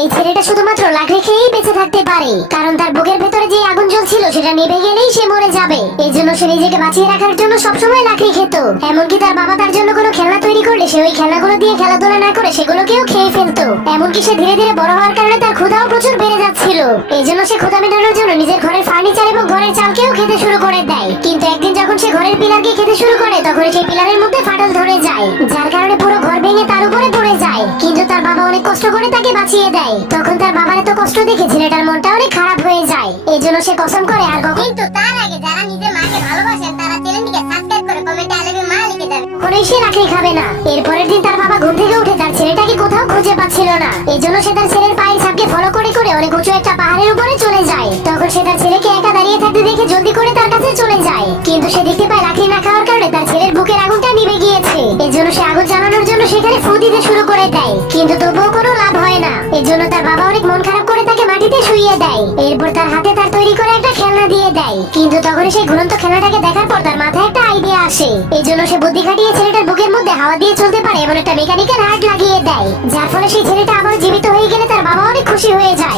এই ছেলেটা শুধুমাত্র লাকড়ি খেয়েই বেঁচে থাকতে পারে, কারণ তার বুকের ভেতরে যে আগুন জ্বলছিল সেটা নিভে গেলেই সে মরে যাবে। এই জন্য সে নিজেকে বাঁচিয়ে রাখার জন্য সবসময় লাকড়ি খেত। এমনকি তার বাবা তার জন্য কোনো খেলনা তৈরি করলে সে ওই খেলনাগুলো দিয়ে খেলাধুলা না করে সেগুলোকেও খেয়ে ফেলতো। এমনকি সে ধীরে ধীরে বড় হওয়ার কারণে তার ক্ষুধাও প্রচুর বেড়ে যাচ্ছিল। এই জন্য সে ক্ষুধা মেটানোর জন্য নিজের ঘরের ফার্নিচার এবং ঘরের চালকেও খেতে শুরু করে দেয়। কিন্তু একদিন যখন সে ঘরের পিলারকে খেতে শুরু করে তখন সেই পিলারের মধ্যে ফাটল ধরে যায়, যার কারণে পুরো ঘর ভেঙে তার উপরে পড়ে যায়। কিন্তু তার বাবা অনেক কষ্ট করে তাকে বাঁচিয়ে দেয়। তখন তার বাবার এত কষ্ট দেখে ছেলেটার মনটা অনেক খারাপ হয়ে যায়। এই জন্য সে কসম করে আর কিন্তু তার আগে যারা নিজের মাকে ভালোবাসেন তারা চ্যানেলটিকে সাবস্ক্রাইব করে কমেন্টে আই লাভ ইউ মা লিখে যাবেন। কখনোই সে লাকড়ি খাবে না। এরপরের দিন তার বাবা ঘুম থেকে উঠে তার ছেলেটাকে কোথাও খুঁজে পাচ্ছিল না। এই জন্য সে তার ছেলের পায়ের ছাপকে ফলো করে করে অনেক উঁচু একটা পাহাড়ের উপরে চলে যায়। তখন সে তার ছেলেকে একা দাঁড়িয়ে থাকতে দেখে জলদি করে তার কাছে চলে যায়। কিন্তু সে দেখতে পায় লাকড়ি না খাওয়ার কারণে তার ছেলের বুকের আগুনটা নিভে গিয়েছে। এই জন্য সে আগুন জ্বালানোর জন্য সেখানে ফু দিতে শুরু করে দেয়, কিন্তু তবুও কোনো লাভ হয় না। এর জন্য তার বাবা অনেক মন খারাপ করে তাকে মাটিতে শুইয়ে দেয়। এরপর তার হাতে তার তৈরি করে একটা খেলনা দিয়ে দেয়। কিন্তু তখন সেই ঘুরন্ত খেলনাটাকে দেখার পর তার মাথায় একটা আইডিয়া আসে। এই জন্য সে বুদ্ধি খাটিয়ে ছেলেটার বুকের মধ্যে হাওয়া দিয়ে চলতে পারে এমন একটা মেকানিক্যাল হার্ট লাগিয়ে দেয়, যার ফলে সেই ছেলেটা আবার জীবিত হয়ে গেলে তার বাবা অনেক খুশি হয়ে যায়।